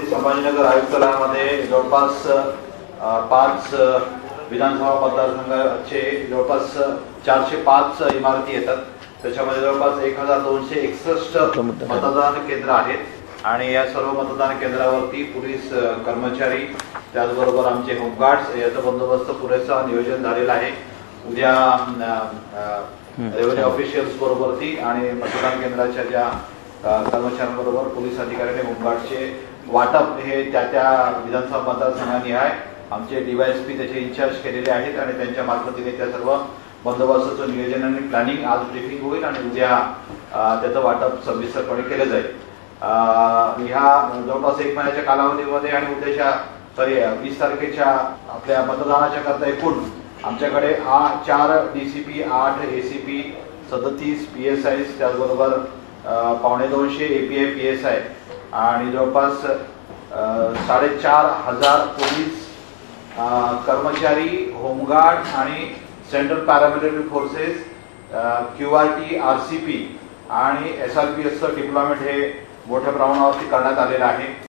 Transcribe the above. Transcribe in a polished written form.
छत्रपती संभाजीनगर आयुक्तालयामध्ये जवळपास 5 विधानसभा मतदारसंघाचे जवळपास 405 इमारती येतात। त्याच्यामध्ये जवळपास 1261 मतदान केंद्र आहेत आणि या सर्व मतदान केंद्रावरती पोलीस कर्मचारी त्याचबरोबर आमचे होमगार्ड्स याचा बंदोबस्त पुरेसा नियोजन झालेला आहे। उद्या रेव्हेन्यू ऑफिशियल्स बरोबरती आणि मतदान केंद्राच्या ज्या कर्मचाऱ्यांबरोबर पोलीस अधिकारी आणि होमगार्डचे वाटप हे त्या विधानसभा मतदारसंघानिहाय आमचे डीवायएसपी त्याचे इंचार्ज केलेले आहेत आणि त्यांच्या मार्फतीने त्या सर्व बंदोबस्ताचं नियोजन आणि प्लॅनिंग आज ब्रीफिंग होईल आणि उद्या त्याचं वाटप सविस्तरपणे केलं जाईल। ह्या जवळपास 1 महिन्याच्या कालावधीमध्ये आणि उद्याच्या 20 तारखेच्या आपल्या मतदानाच्या करता एकूण आमच्याकडे 4 डीसीपी 8 एसीपी 37 पीएसआय त्याचबरोबर 250 एपीआय पीएसआय आणि जवळपास 4,500 पोलीस कर्मचारी होमगार्ड आणि central paramilitary forces QRT RCP आणि एसआरपीएसचं डिप्लॉयमेंट हे मोठ्या प्रमाणावरती करण्यात आलेलं आहे।